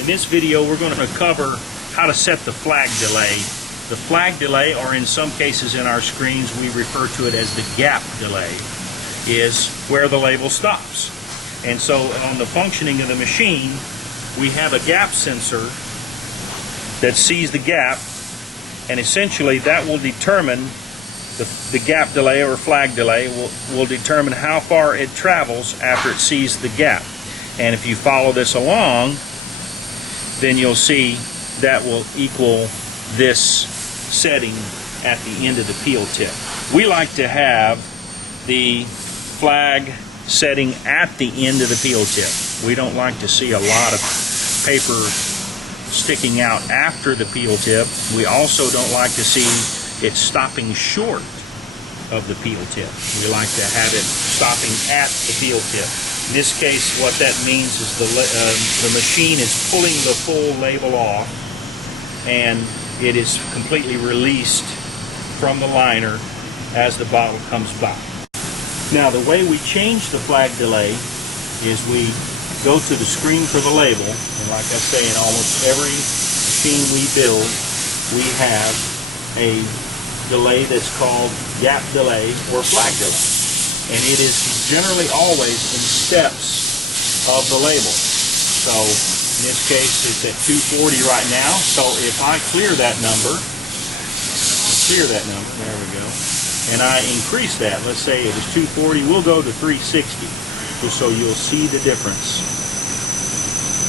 In this video, we're going to cover how to set the flag delay. The flag delay, or in some cases in our screens, we refer to it as the gap delay, is where the label stops. And so on the functioning of the machine, we have a gap sensor that sees the gap, and essentially that will determine the gap delay or flag delay will determine how far it travels after it sees the gap. And if you follow this along, then you'll see that will equal this setting at the end of the peel tip. We like to have the flag setting at the end of the peel tip. We don't like to see a lot of paper sticking out after the peel tip. We also don't like to see it stopping short of the peel tip. We like to have it stopping at the peel tip. In this case, what that means is the machine is pulling the full label off, and it is completely released from the liner as the bottle comes by. Now, the way we change the flag delay is we go to the screen for the label, and like I say, in almost every machine we build, we have a delay that's called gap delay or flag delay. And it is generally always in steps of the label. So in this case it's at 240 right now. So if I clear that number, there we go, and I increase that, let's say it was 240, we'll go to 360, just so you'll see the difference.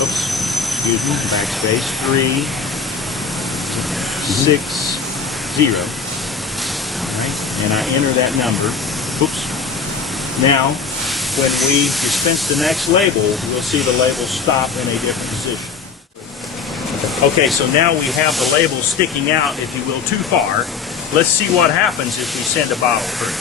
Oops, excuse me, backspace, 360. Alright, and I enter that number. Oops. Now, when we dispense the next label, we'll see the label stop in a different position. Okay, so now we have the label sticking out, if you will, too far. Let's see what happens if we send a bottle through.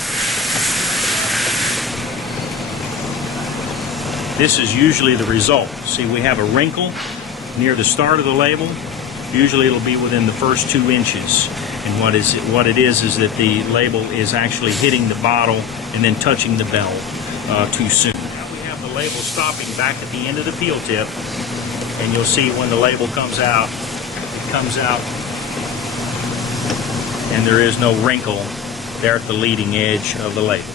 This is usually the result. See, we have a wrinkle near the start of the label. Usually it'll be within the first 2 inches. And what it is that the label is actually hitting the bottle and then touching the bell too soon. Now we have the label stopping back at the end of the peel tip, and you'll see when the label comes out, it comes out and there is no wrinkle there at the leading edge of the label.